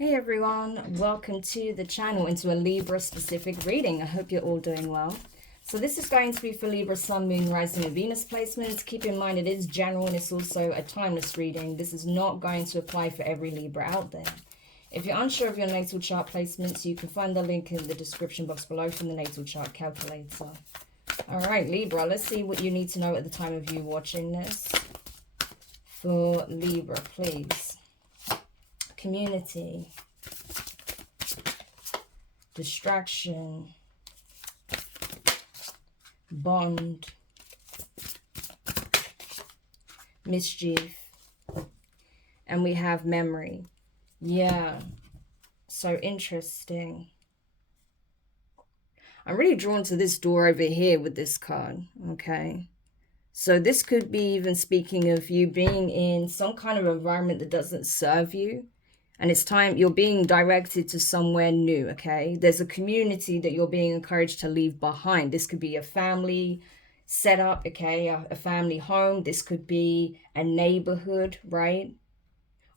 Hey everyone, welcome to the channel into a Libra specific reading. I hope you're all doing well. So this is going to be for Libra, Sun, Moon, Rising and Venus placements. Keep in mind it is general and it's also a timeless reading. This is not going to apply for every Libra out there. If you're unsure of your natal chart placements, you can find the link in the description box below from the natal chart calculator. Alright Libra, let's see what you need to know at the time of you watching this. For Libra, please. Community, distraction, bond, mischief, and we have memory. Yeah, so interesting. I'm really drawn to this door over here with this card, okay? So this could be even speaking of you being in some kind of environment that doesn't serve you. And it's time you're being directed to somewhere new, okay? There's a community that you're being encouraged to leave behind. This could be a family setup, okay? A family home. This could be a neighborhood, right?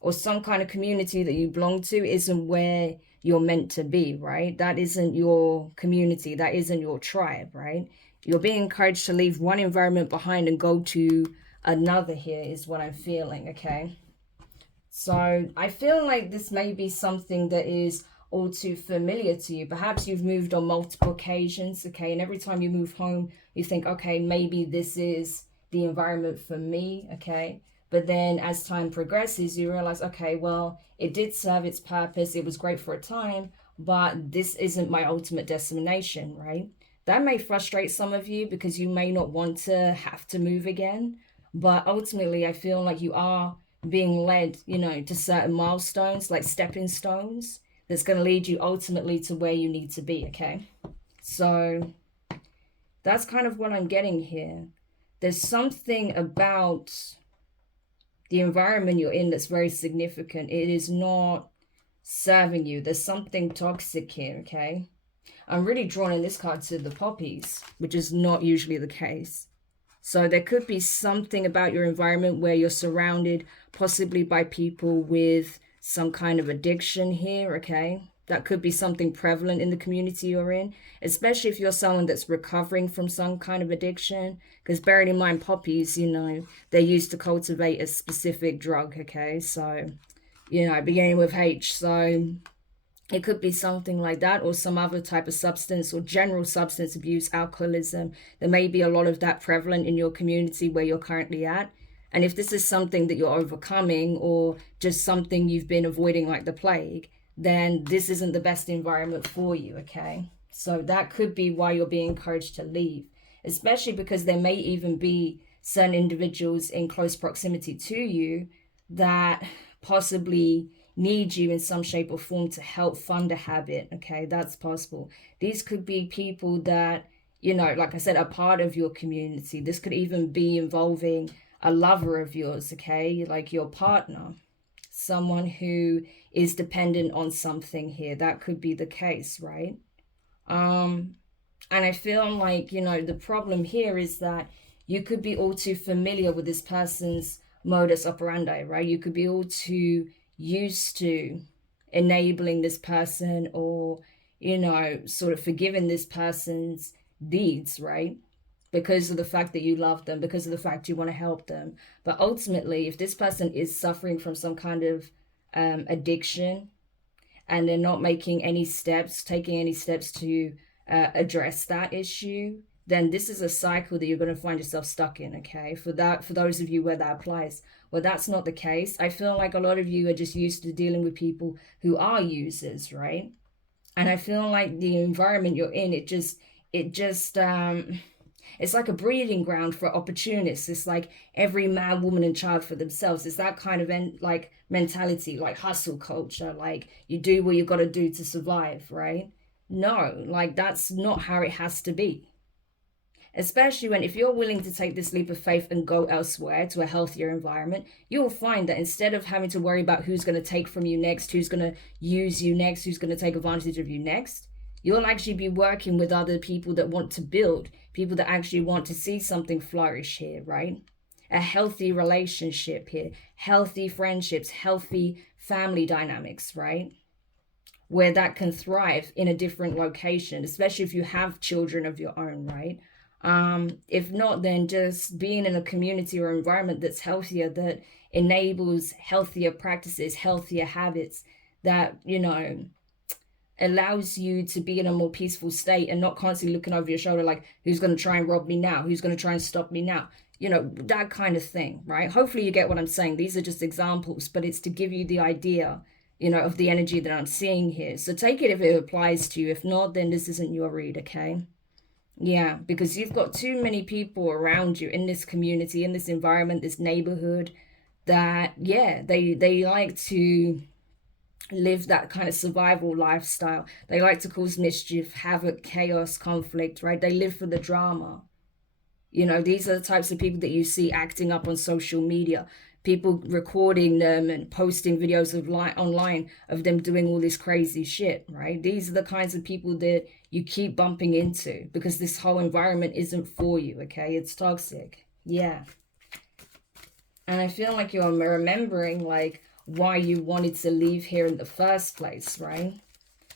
Or some kind of community that you belong to isn't where you're meant to be, right? That isn't your community. That isn't your tribe, right? You're being encouraged to leave one environment behind and go to another here is what I'm feeling, okay? So I feel like this may be something that is all too familiar to you. Perhaps you've moved on multiple occasions, okay? And every time you move home, you think, okay, maybe this is the environment for me, okay? But then as time progresses, you realize, okay, well, it did serve its purpose. It was great for a time, but this isn't my ultimate destination, right? That may frustrate some of you because you may not want to have to move again. But ultimately, I feel like you are being led, you know, to certain milestones, like stepping stones, that's going to lead you ultimately to where you need to be, okay? So that's kind of what I'm getting here. There's something about the environment you're in that's very significant. It is not serving you. There's something toxic here, okay? I'm really drawn in this card to the poppies, which is not usually the case. So there could be something about your environment where you're surrounded possibly by people with some kind of addiction here, okay? That could be something prevalent in the community you're in, especially if you're someone that's recovering from some kind of addiction. Because bearing in mind, poppies, you know, they're used to cultivate a specific drug, okay? So, you know, beginning with H, so it could be something like that, or some other type of substance, or general substance abuse, alcoholism. There may be a lot of that prevalent in your community where you're currently at. And if this is something that you're overcoming, or just something you've been avoiding like the plague, then this isn't the best environment for you, okay? So that could be why you're being encouraged to leave, especially because there may even be certain individuals in close proximity to you that possibly need you in some shape or form to help fund a habit, okay? That's possible. These could be people that, you know, like I said, are part of your community. This could even be involving a lover of yours, okay? Like your partner, someone who is dependent on something here. That could be the case, right? And I feel like, you know, the problem here is that you could be all too familiar with this person's modus operandi, right? You could be all too used to enabling this person, or, you know, sort of forgiving this person's deeds, right? Because of the fact that you love them, because of the fact you want to help them. But ultimately, if this person is suffering from some kind of addiction, and they're not making any steps, taking any steps to address that issue, then this is a cycle that you're going to find yourself stuck in, okay? For those of you where that applies. Well, that's not the case. I feel like a lot of you are just used to dealing with people who are users, right? And I feel like the environment you're in, it's like a breeding ground for opportunists. It's like every man, woman, and child for themselves. It's that kind of like mentality, like hustle culture, like you do what you got to do to survive, right? No, like that's not how it has to be. Especially when, if you're willing to take this leap of faith and go elsewhere to a healthier environment, you will find that instead of having to worry about who's going to take from you next, who's going to use you next, who's going to take advantage of you next, you'll actually be working with other people that want to build, people that actually want to see something flourish here, right? A healthy relationship here, healthy friendships, healthy family dynamics, right? where that can thrive in a different location, especially if you have children of your own, right? If not, then just being in a community or environment that's healthier, that enables healthier practices, healthier habits, that, you know, allows you to be in a more peaceful state and not constantly looking over your shoulder like, who's going to try and rob me now? Who's going to try and stop me now? You know, that kind of thing, right? Hopefully you get what I'm saying. These are just examples, but it's to give you the idea, you know, of the energy that I'm seeing here. So take it if it applies to you. If not, then this isn't your read, okay? Yeah, because you've got too many people around you in this community, in this environment, this neighborhood, that, yeah, they like to live that kind of survival lifestyle. They like to cause mischief, havoc, chaos, conflict, right? They live for the drama. You know, these are the types of people that you see acting up on social media, people recording them and posting videos of online of them doing all this crazy shit, right? These are the kinds of people that you keep bumping into because this whole environment isn't for you, okay? It's toxic. Yeah. And I feel like you're remembering, like, why you wanted to leave here in the first place, right?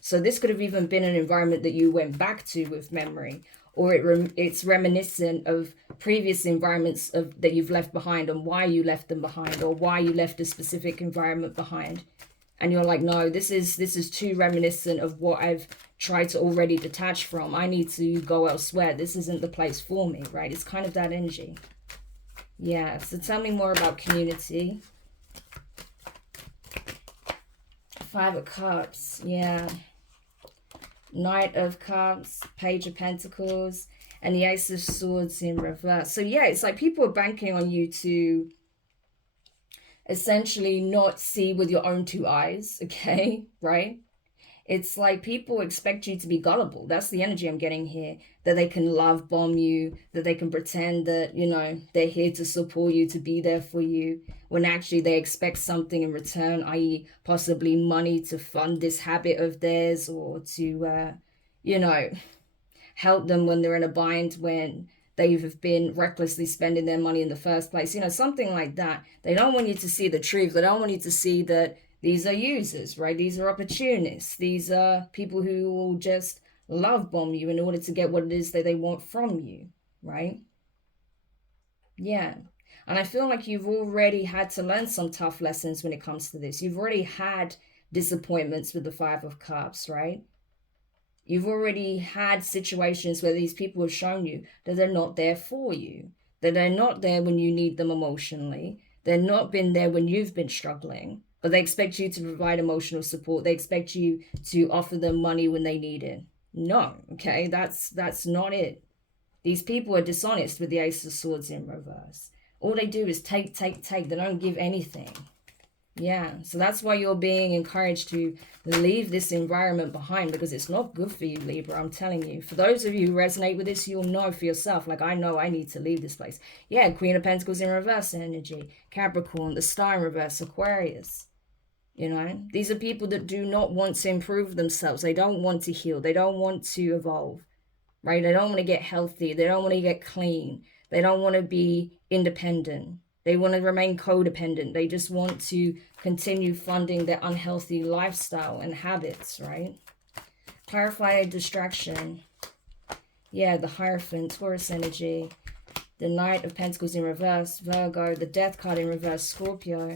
So this could have even been an environment that you went back to with memory, or it's reminiscent of previous environments that you've left behind and why you left them behind, or why you left a specific environment behind. And you're like, no, this is too reminiscent of what I've tried to already detach from. I need to go elsewhere. This isn't the place for me, right? It's kind of that energy. Yeah, so tell me more about community. Five of Cups, yeah. Knight of Cups, Page of Pentacles, and the Ace of Swords in reverse. So yeah, it's like people are banking on you to essentially not see with your own two eyes, okay, right? It's like people expect you to be gullible. That's the energy I'm getting here. That they can love bomb you, that they can pretend that, you know, they're here to support you, to be there for you, when actually they expect something in return, i.e. possibly money to fund this habit of theirs, or to, you know, help them when they're in a bind, when they've been recklessly spending their money in the first place, you know, something like that. They don't want you to see the truth. They don't want you to see that these are users, right? These are opportunists. These are people who will just love bomb you in order to get what it is that they want from you, right? Yeah. And I feel like you've already had to learn some tough lessons when it comes to this. You've already had disappointments with the Five of Cups, right? You've already had situations where these people have shown you that they're not there for you, that they're not there when you need them emotionally. They're not been there when you've been struggling, but they expect you to provide emotional support. They expect you to offer them money when they need it. No, okay, that's not it. These people are dishonest with the Ace of Swords in reverse. All they do is take, take, take. They don't give anything. Yeah, so that's why you're being encouraged to leave this environment behind, because it's not good for you, Libra, I'm telling you. For those of you who resonate with this, you'll know for yourself, like, I know I need to leave this place. Yeah, Queen of Pentacles in reverse energy, Capricorn, the Star in reverse, Aquarius. You know, these are people that do not want to improve themselves. They don't want to heal. They don't want to evolve, right? They don't want to get healthy. They don't want to get clean. They don't want to be independent. They want to remain codependent. They just want to continue funding their unhealthy lifestyle and habits, right? Clarify a distraction. Yeah, the Hierophant, Taurus energy. The Knight of Pentacles in reverse, Virgo. The Death card in reverse, Scorpio.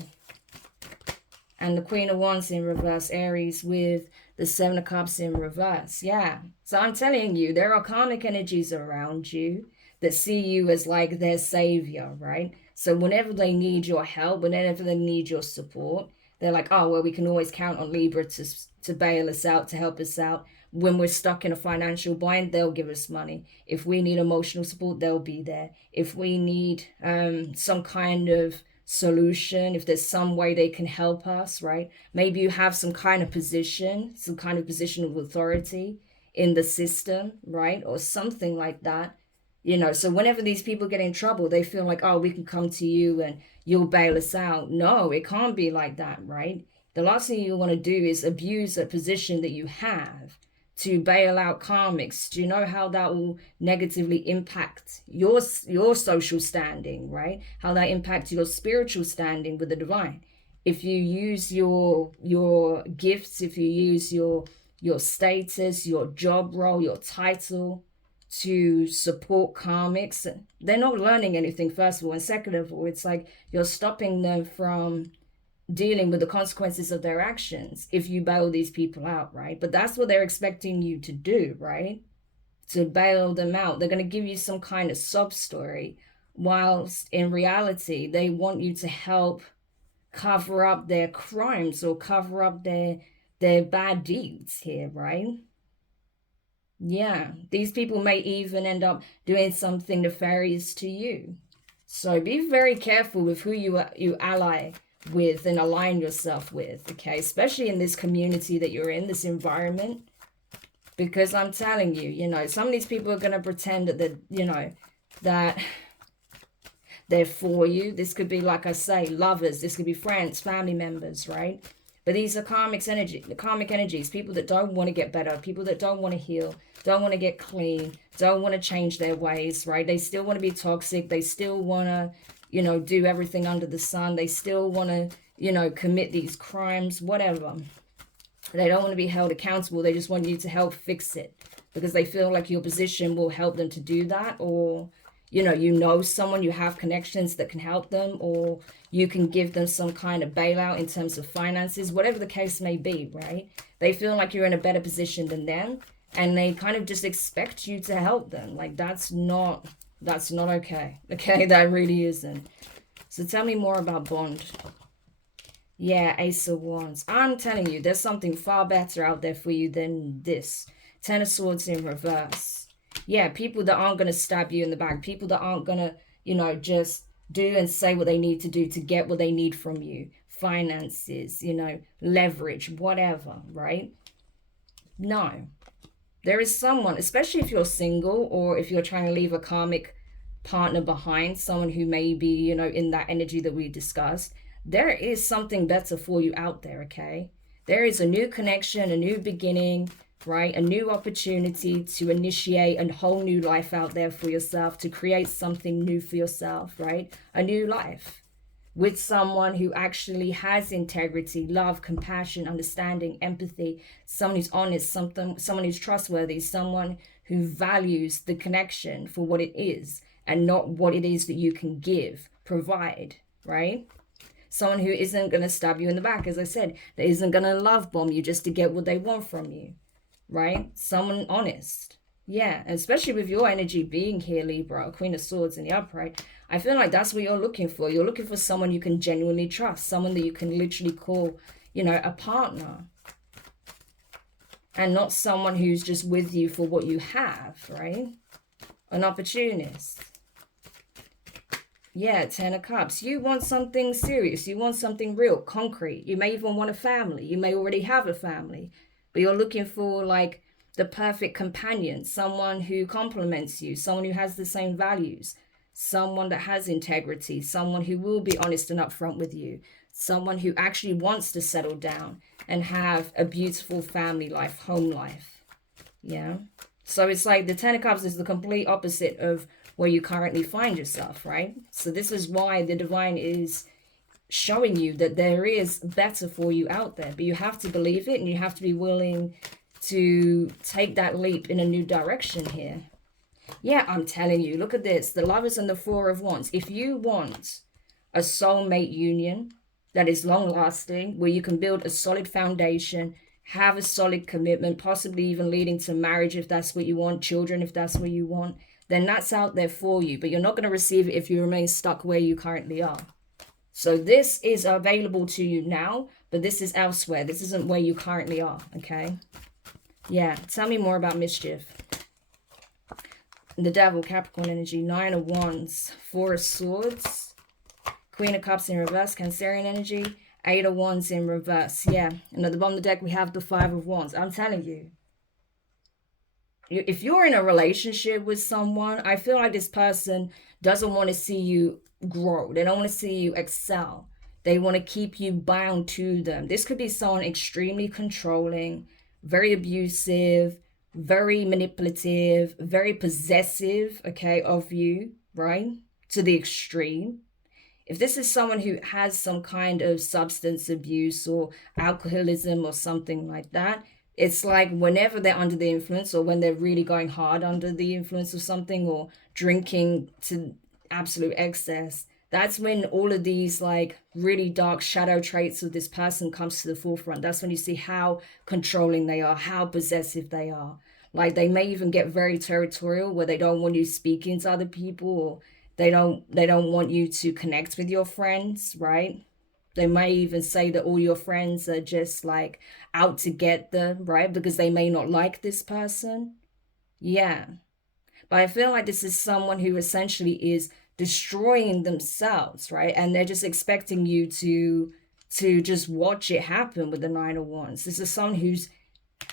And the Queen of Wands in reverse, Aries, with the Seven of Cups in reverse. Yeah. So I'm telling you, there are karmic energies around you that see you as like their savior, right? So whenever they need your help, whenever they need your support, they're like, oh, well, we can always count on Libra to bail us out, to help us out. When we're stuck in a financial bind, they'll give us money. If we need emotional support, they'll be there. If we need some kind of solution, if there's some way they can help us, right? Maybe you have some kind of position of authority in the system, right? Or something like that. You know, so whenever these people get in trouble, they feel like, oh, we can come to you and you'll bail us out. No, it can't be like that, right? The last thing you want to do is abuse a position that you have to bail out karmics. Do you know how that will negatively impact your social standing, right? How that impacts your spiritual standing with the divine. if you use your gifts, if you use your status, your job role, your title to support karmics, they're not learning anything, first of all. And second of all, it's like you're stopping them from dealing with the consequences of their actions if you bail these people out, right? But that's what they're expecting you to do, right? To bail them out. They're going to give you some kind of sob story, whilst in reality, they want you to help cover up their crimes or cover up their bad deeds here, right? Yeah, these people may even end up doing something nefarious to you. So be very careful with who you ally with and align yourself with, okay? Especially in this community that you're in, this environment. Because I'm telling you, you know, some of these people are going to pretend that, you know, that they're for you. This could be, like I say, lovers. This could be friends, family members, right? But these are karmic energies, people that don't want to get better, people that don't want to heal, don't want to get clean, don't want to change their ways, right? They still want to be toxic. They still want to, you know, do everything under the sun. They still want to, you know, commit these crimes, whatever. They don't want to be held accountable. They just want you to help fix it because they feel like your position will help them to do that, or you know someone, you have connections that can help them, or you can give them some kind of bailout in terms of finances, whatever the case may be, right? They feel like you're in a better position than them, and they kind of just expect you to help them. Like, that's not okay. Okay, that really isn't. So tell me more about Bond. Yeah, Ace of Wands. I'm telling you, there's something far better out there for you than this. Ten of Swords in reverse. Yeah, people that aren't going to stab you in the back. People that aren't going to, you know, just do and say what they need to do to get what they need from you. Finances, you know, leverage, whatever, right? No. There is someone, especially if you're single or if you're trying to leave a karmic partner behind, someone who may be, you know, in that energy that we discussed. There is something better for you out there, okay? There is a new connection, a new beginning, right? A new opportunity to initiate a whole new life out there for yourself, to create something new for yourself, right? A new life with someone who actually has integrity, love, compassion, understanding, empathy, someone who's honest, someone who's trustworthy, someone who values the connection for what it is and not what it is that you can give, provide, right? Someone who isn't going to stab you in the back, as I said, that isn't going to love bomb you just to get what they want from you, right? Someone honest. Yeah, especially with your energy being here, Libra, Queen of Swords in the upright, I feel like that's what you're looking for. You're looking for someone you can genuinely trust, someone that you can literally call, you know, a partner. And not someone who's just with you for what you have, right? An opportunist. Yeah, Ten of Cups. You want something serious. You want something real, concrete. You may even want a family. You may already have a family. But you're looking for, like, the perfect companion. Someone who complements you. Someone who has the same values. Someone that has integrity. Someone who will be honest and upfront with you. Someone who actually wants to settle down and have a beautiful family life, home life. Yeah. So it's like the Ten of Cups is the complete opposite of where you currently find yourself, right? So this is why the divine is showing you that there is better for you out there, but you have to believe it and you have to be willing to take that leap in a new direction here. Yeah, I'm telling you, look at this, the Lovers and the Four of Wands. If you want a soulmate union that is long lasting, where you can build a solid foundation, have a solid commitment, possibly even leading to marriage if that's what you want, children if that's what you want, then that's out there for you. But you're not going to receive it if you remain stuck where you currently are. So this is available to you now, but this is elsewhere. This isn't where you currently are, okay? Yeah, tell me more about mischief. The Devil, Capricorn energy, Nine of Wands, Four of Swords, Queen of Cups in reverse, Cancerian energy, Eight of Wands in reverse. Yeah, and at the bottom of the deck, we have the Five of Wands. I'm telling you, if you're in a relationship with someone, I feel like this person doesn't want to see you grow. They don't want to see you excel. They want to keep you bound to them. This could be someone extremely controlling, very abusive, very manipulative, very possessive, okay, of you, right? To the extreme. If this is someone who has some kind of substance abuse or alcoholism or something like that, it's like whenever they're under the influence, or when they're really going hard under the influence of something, or drinking to absolute excess, that's when all of these like really dark shadow traits of this person comes to the forefront. That's when you see how controlling they are, how possessive they are. Like they may even get very territorial, where they don't want you speaking to other people, or they don't want you to connect with your friends, right? They may even say that all your friends are just like out to get them, right? Because they may not like this person. Yeah. But I feel like this is someone who essentially is destroying themselves, right? And they're just expecting you to just watch it happen with the Nine of Wands. This is someone who's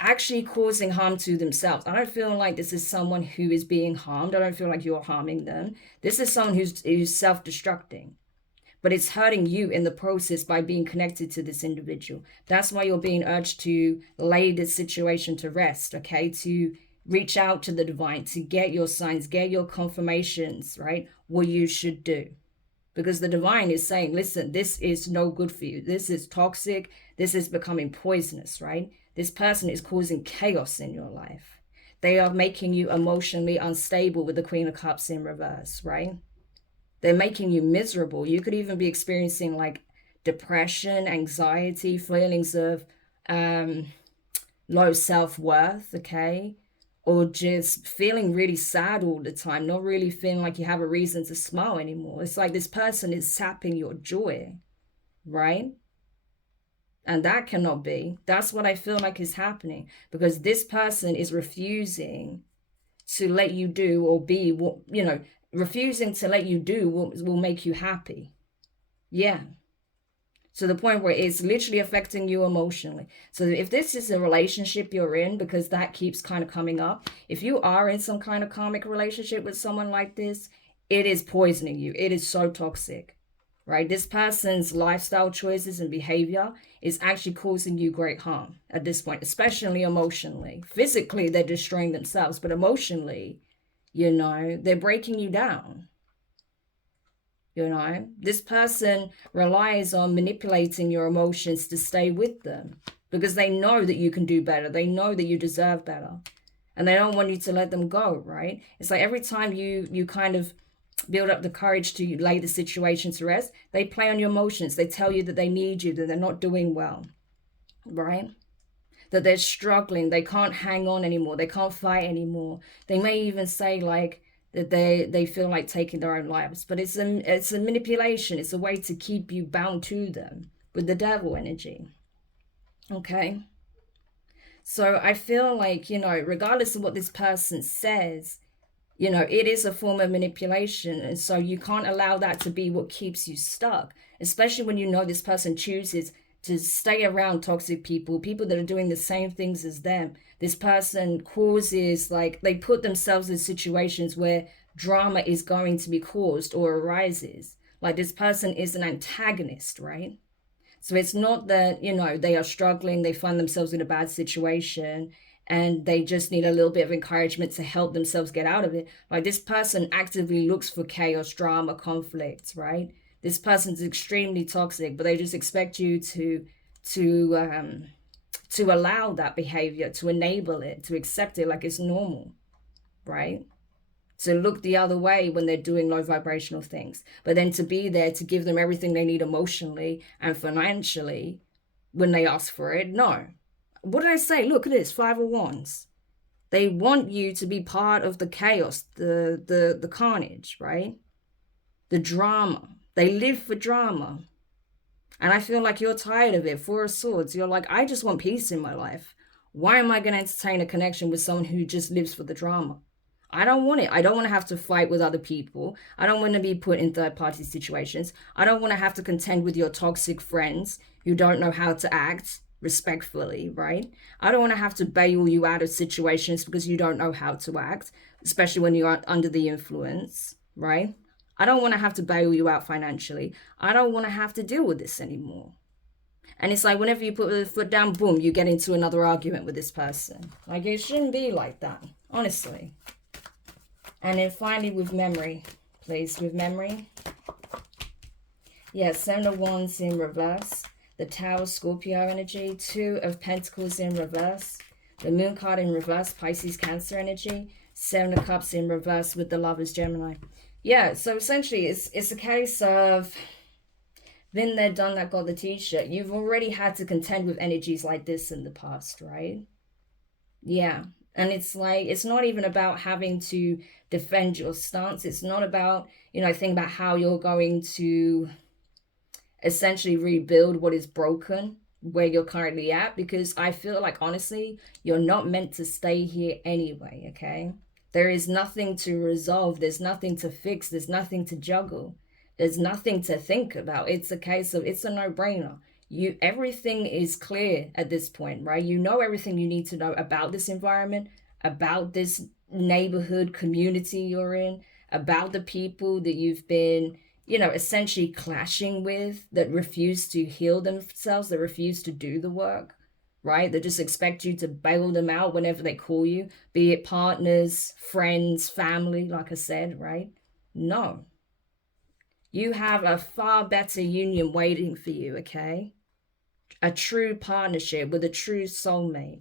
actually causing harm to themselves. I don't feel like this is someone who is being harmed. I don't feel like you're harming them. This is someone who's self-destructing, but it's hurting you in the process by being connected to this individual. That's why you're being urged to lay this situation to rest, okay? To reach out to the divine, to get your signs, get your confirmations, right? What you should do. Because the divine is saying, listen, this is no good for you. This is toxic. This is becoming poisonous, right? This person is causing chaos in your life. They are making you emotionally unstable with the Queen of Cups in reverse, right? They're making you miserable. You could even be experiencing like depression, anxiety, feelings of low self-worth, okay? Or just feeling really sad all the time, not really feeling like you have a reason to smile anymore. It's like this person is sapping your joy, right? And that cannot be. That's what I feel like is happening, because this person is refusing to let you do or be what, you know, refusing to let you do what will make you happy. Yeah. To the point where it's literally affecting you emotionally. So if this is a relationship you're in, because that keeps kind of coming up, if you are in some kind of karmic relationship with someone like this, it is poisoning you. It is so toxic, right? This person's lifestyle choices and behavior is actually causing you great harm at this point, especially emotionally. Physically, they're destroying themselves, but emotionally, you know, they're breaking you down. You know, this person relies on manipulating your emotions to stay with them, because they know that you can do better. They know that you deserve better, and they don't want you to let them go, right? It's like every time you kind of build up the courage to lay the situation to rest, they play on your emotions. They tell you that they need you, that they're not doing well, right? That they're struggling. They can't hang on anymore. They can't fight anymore. They may even say like, that they feel like taking their own lives, but it's a manipulation. It's a way to keep you bound to them with the devil energy. Okay, so I feel like, you know, regardless of what this person says, you know, it is a form of manipulation, and so you can't allow that to be what keeps you stuck, especially when you know this person chooses to stay around toxic people that are doing the same things as them. This person causes, like, they put themselves in situations where drama is going to be caused or arises. Like, this person is an antagonist, right? So it's not that, you know, they are struggling, they find themselves in a bad situation, and they just need a little bit of encouragement to help themselves get out of it. Like, this person actively looks for chaos, drama, conflict, right? This person's extremely toxic, but they just expect you to allow that behavior, to enable it, to accept it like it's normal, right? To look the other way when they're doing low vibrational things, but then to be there to give them everything they need emotionally and financially when they ask for it. No. What did I say? Look at this, 5 of Wands. They want you to be part of the chaos, the carnage, right? The drama. They live for drama. And I feel like you're tired of it. 4 of Swords. You're like, I just want peace in my life. Why am I going to entertain a connection with someone who just lives for the drama? I don't want it. I don't want to have to fight with other people. I don't want to be put in third-party situations. I don't want to have to contend with your toxic friends who don't know how to act respectfully, right? I don't want to have to bail you out of situations because you don't know how to act, especially when you're under the influence, right? I don't want to have to bail you out financially. I don't want to have to deal with this anymore. And it's like whenever you put the foot down, boom, you get into another argument with this person. Like, it shouldn't be like that, honestly. And then finally with memory, please, with memory. Yeah, Seven of Wands in reverse. The Tower, Scorpio energy. Two of Pentacles in reverse. The Moon card in reverse, Pisces, Cancer energy. Seven of Cups in reverse with the Lovers, Gemini. Yeah, so essentially it's a case of been there, done that, got the t-shirt. You've already had to contend with energies like this in the past, right? Yeah. And it's like, it's not even about having to defend your stance. It's not about, you know, think about how you're going to essentially rebuild what is broken where you're currently at, because I feel like, honestly, you're not meant to stay here anyway, okay? There is nothing to resolve. There's nothing to fix. There's nothing to juggle. There's nothing to think about. It's a case of, it's a no-brainer. Everything is clear at this point, right? You know everything you need to know about this environment, about this neighborhood community you're in, about the people that you've been, you know, essentially clashing with, that refuse to heal themselves, that refuse to do the work, right? They just expect you to bail them out whenever they call you, be it partners, friends, family, like I said, right? No. You have a far better union waiting for you, okay? A true partnership with a true soulmate,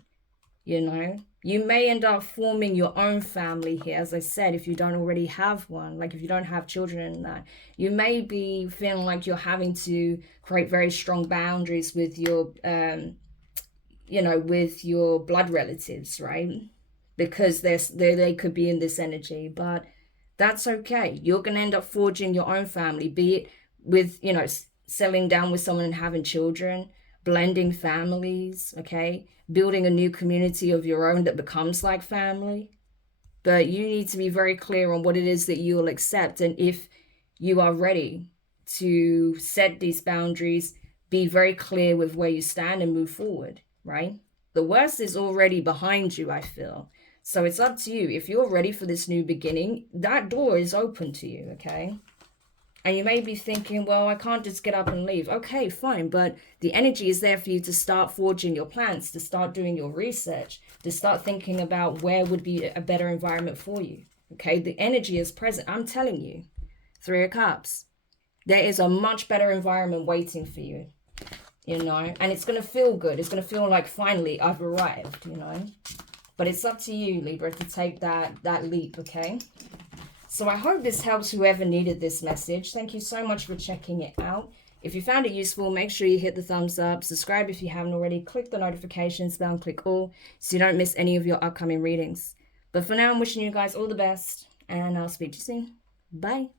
you know? You may end up forming your own family here, as I said, if you don't already have one, like if you don't have children and that. You may be feeling like you're having to create very strong boundaries with your, you know, with your blood relatives, right? Because they could be in this energy, but that's okay. You're going to end up forging your own family, be it with, you know, settling down with someone and having children, blending families, okay? Building a new community of your own that becomes like family. But you need to be very clear on what it is that you'll accept. And if you are ready to set these boundaries, be very clear with where you stand and move forward, right? The worst is already behind you, I feel. So it's up to you. If you're ready for this new beginning, that door is open to you, okay? And you may be thinking, well, I can't just get up and leave. Okay, fine. But the energy is there for you to start forging your plans, to start doing your research, to start thinking about where would be a better environment for you. Okay, the energy is present. I'm telling you, Three of Cups. There is a much better environment waiting for you, you know, and it's going to feel good. It's going to feel like finally I've arrived, you know. But it's up to you, Libra, to take that leap, okay? So I hope this helps whoever needed this message. Thank you so much for checking it out. If you found it useful, make sure you hit the thumbs up, subscribe if you haven't already, click the notifications bell and click all so you don't miss any of your upcoming readings. But for now, I'm wishing you guys all the best, and I'll speak to you soon. Bye.